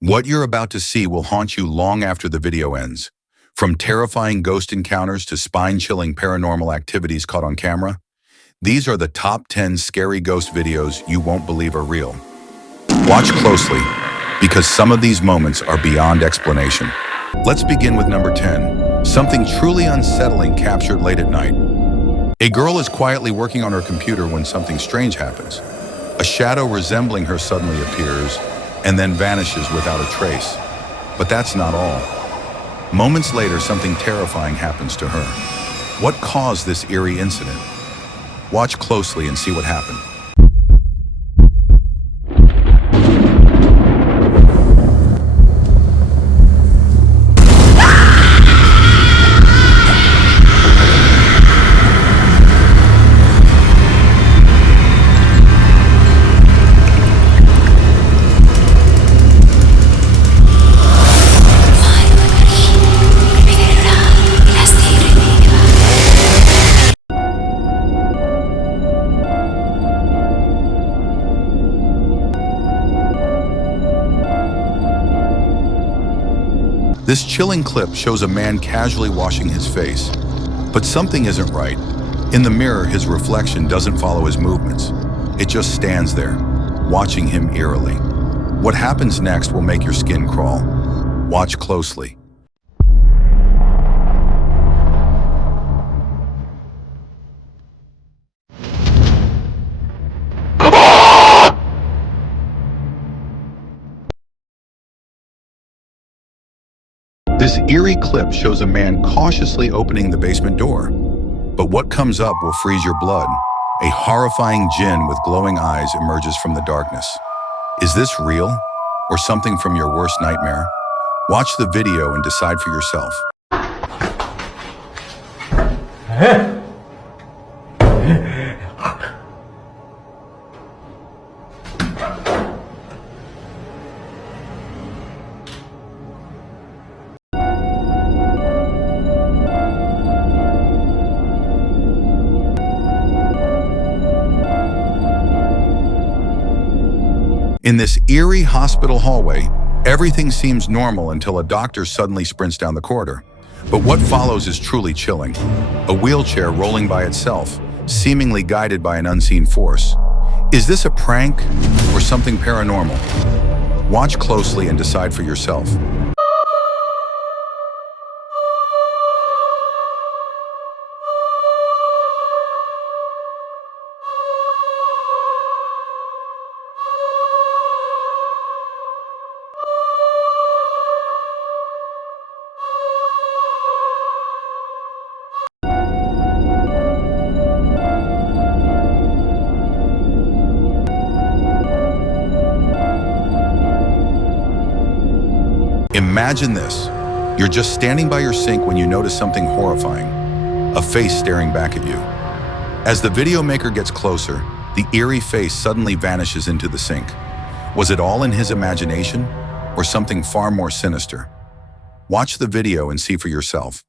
What you're about to see will haunt you long after the video ends. From terrifying ghost encounters to spine-chilling paranormal activities caught on camera, these are the top 10 scary ghost videos you won't believe are real. Watch closely, because some of these moments are beyond explanation. Let's begin with number 10, something truly unsettling captured late at night. A girl is quietly working on her computer when something strange happens. A shadow resembling her suddenly appears and then vanishes without a trace. But that's not all. Moments later, something terrifying happens to her. What caused this eerie incident? Watch closely and see what happened. This chilling clip shows a man casually washing his face. But something isn't right. In the mirror, his reflection doesn't follow his movements. It just stands there, watching him eerily. What happens next will make your skin crawl. Watch closely. This eerie clip shows a man cautiously opening the basement door. But what comes up will freeze your blood. A horrifying jinn with glowing eyes emerges from the darkness. Is this real, or something from your worst nightmare? Watch the video and decide for yourself. In this eerie hospital hallway, everything seems normal until a doctor suddenly sprints down the corridor. But what follows is truly chilling. A wheelchair rolling by itself, seemingly guided by an unseen force. Is this a prank or something paranormal? Watch closely and decide for yourself. Imagine this. You're just standing by your sink when you notice something horrifying, a face staring back at you. As the video maker gets closer, the eerie face suddenly vanishes into the sink. Was it all in his imagination, or something far more sinister? Watch the video and see for yourself.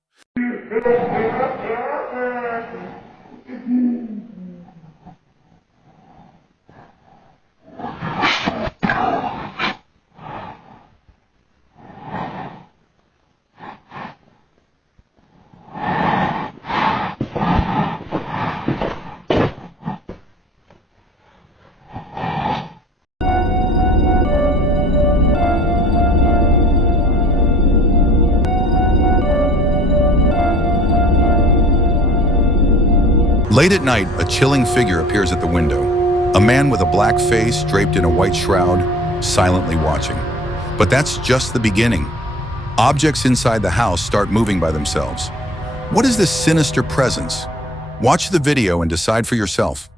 Late at night, a chilling figure appears at the window. A man with a black face draped in a white shroud, silently watching. But that's just the beginning. Objects inside the house start moving by themselves. What is this sinister presence? Watch the video and decide for yourself.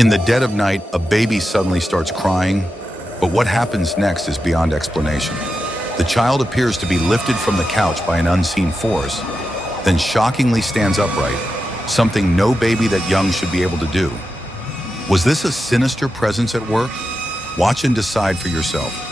In the dead of night, a baby suddenly starts crying, but what happens next is beyond explanation. The child appears to be lifted from the couch by an unseen force, then shockingly stands upright, something no baby that young should be able to do. Was this a sinister presence at work? Watch and decide for yourself.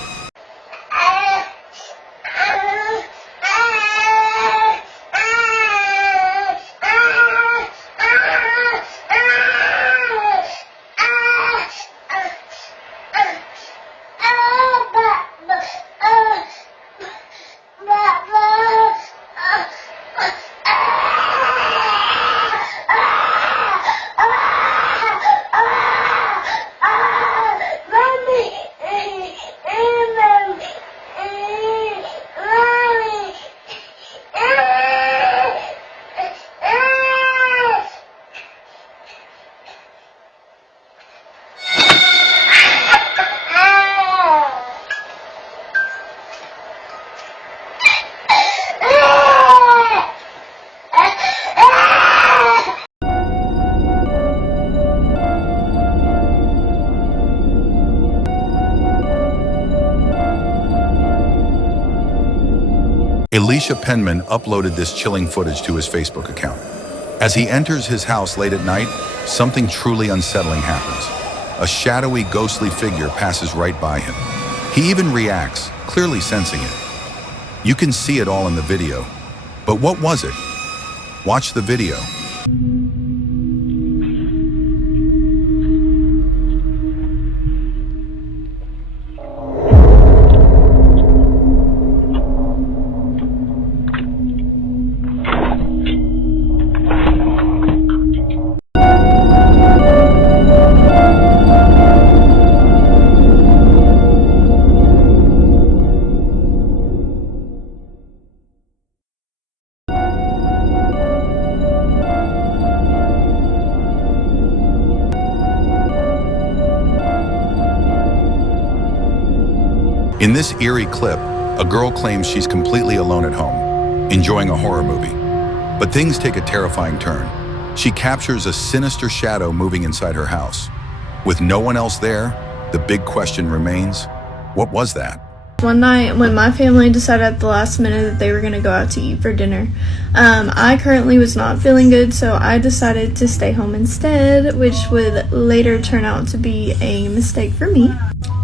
Elisha Penman uploaded this chilling footage to his Facebook account. As he enters his house late at night, something truly unsettling happens. A shadowy, ghostly figure passes right by him. He even reacts, clearly sensing it. You can see it all in the video. But what was it? Watch the video. In this eerie clip, a girl claims she's completely alone at home, enjoying a horror movie. But things take a terrifying turn. She captures a sinister shadow moving inside her house. With no one else there, the big question remains, what was that? One night when my family decided at the last minute that they were going to go out to eat for dinner, I currently was not feeling good, so I decided to stay home instead, which would later turn out to be a mistake for me.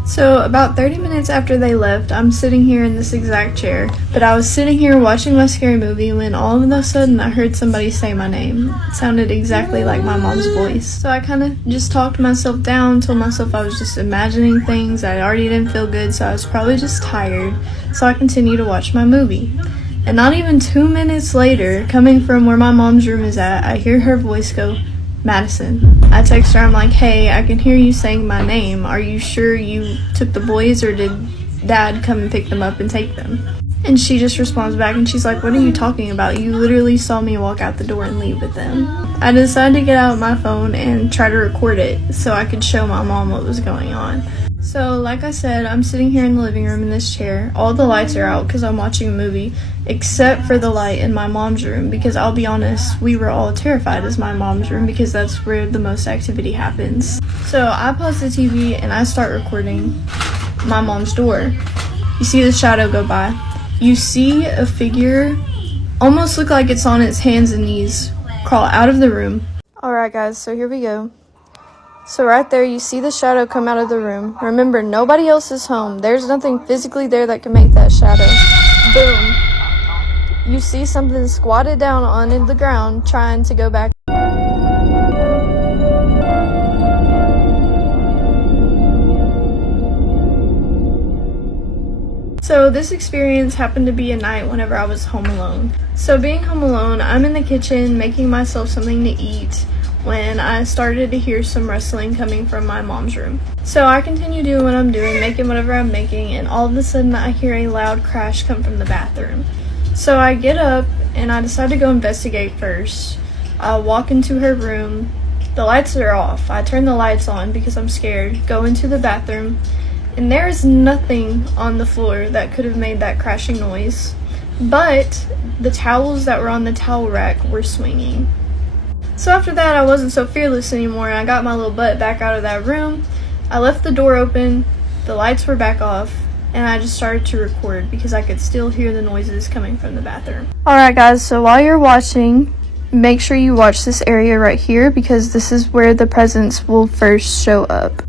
So about 30 minutes after they left, I'm sitting here in this exact chair, but I was sitting here watching my scary movie when all of a sudden I heard somebody say my name. It sounded exactly like my mom's voice. So I kind of just talked myself down, told myself I was just imagining things, I already didn't feel good, so I was probably just tired. So I continued to watch my movie. And not even 2 minutes later, coming from where my mom's room is at, I hear her voice go, "Madison." I text her, I'm like, "Hey, I can hear you saying my name. Are you sure you took the boys, or did Dad come and pick them up and take them?" And she just responds back and she's like, "What are you talking about? You literally saw me walk out the door and leave with them." I decided to get out my phone and try to record it so I could show my mom what was going on. So like I said, I'm sitting here in the living room in this chair. All the lights are out because I'm watching a movie, except for the light in my mom's room, because I'll be honest, we were all terrified as my mom's room because that's where the most activity happens. So I pause the TV and I start recording my mom's door. You see the shadow go by. You see a figure, almost look like it's on its hands and knees, crawl out of the room. Alright guys, so here we go. So right there, you see the shadow come out of the room. Remember, nobody else is home. There's nothing physically there that can make that shadow. Boom. You see something squatted down on the ground trying to go back. So this experience happened to be a night whenever I was home alone. So being home alone, I'm in the kitchen making myself something to eat when I started to hear some rustling coming from my mom's room. So I continue doing what I'm doing, making whatever I'm making, and all of a sudden I hear a loud crash come from the bathroom. So I get up and I decide to go investigate first. I walk into her room. The lights are off. I turn the lights on because I'm scared. Go into the bathroom, and there is nothing on the floor that could have made that crashing noise. But the towels that were on the towel rack were swinging. So after that, I wasn't so fearless anymore, and I got my little butt back out of that room. I left the door open, the lights were back off, and I just started to record because I could still hear the noises coming from the bathroom. Alright guys, so while you're watching, make sure you watch this area right here because this is where the presence will first show up.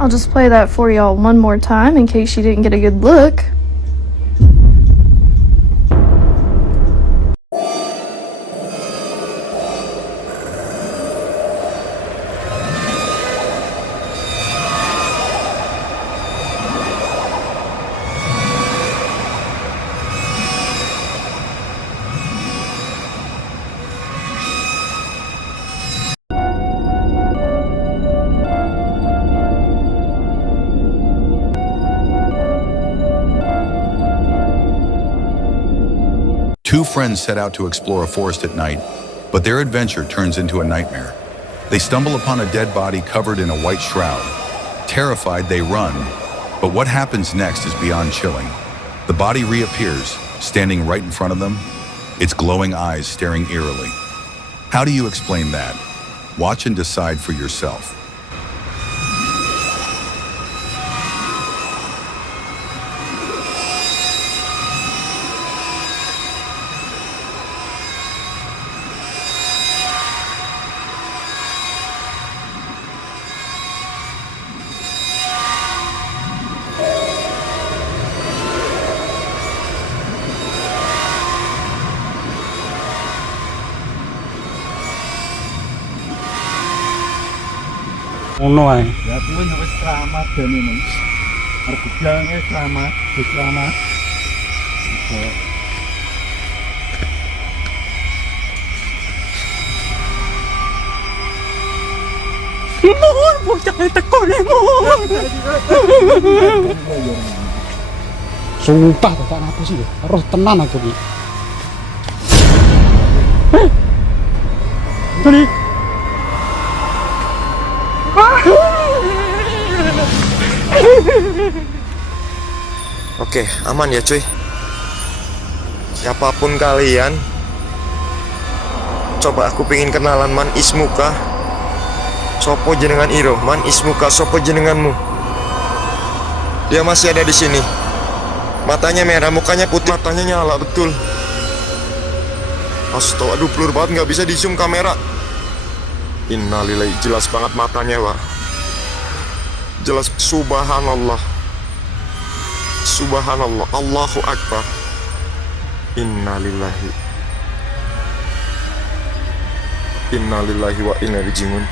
I'll just play that for y'all one more time in case you didn't get a good look. Two friends set out to explore a forest at night, but their adventure turns into a nightmare. They stumble upon a dead body covered in a white shroud. Terrified, they run, but what happens next is beyond chilling. The body reappears, standing right in front of them, its glowing eyes staring eerily. How do you explain that? Watch and decide for yourself. Ngono ae. Ya kuwi wis keramat dene men. Arep jange keramat, wis keramat. Mohon bocah teko mohon. Sumpah tak apa sih, roh tenan aku iki. Tadi Oke, aman ya cuy. Siapapun kalian, coba aku pengen kenalan man ismuka. Sopo jenengan iro, man ismuka sopo jenenganmu. Dia masih ada di sini. Matanya merah, mukanya putih, matanya nyala betul. Astaga, aduh blur banget, nggak bisa di zoom kamera. Innalillahi, jelas banget matanya, Pak. Jelas, subhanallah. Subhanallah, Allahu Akbar. Innalillahi. Innalillahi wa inna ilaihi raji'un.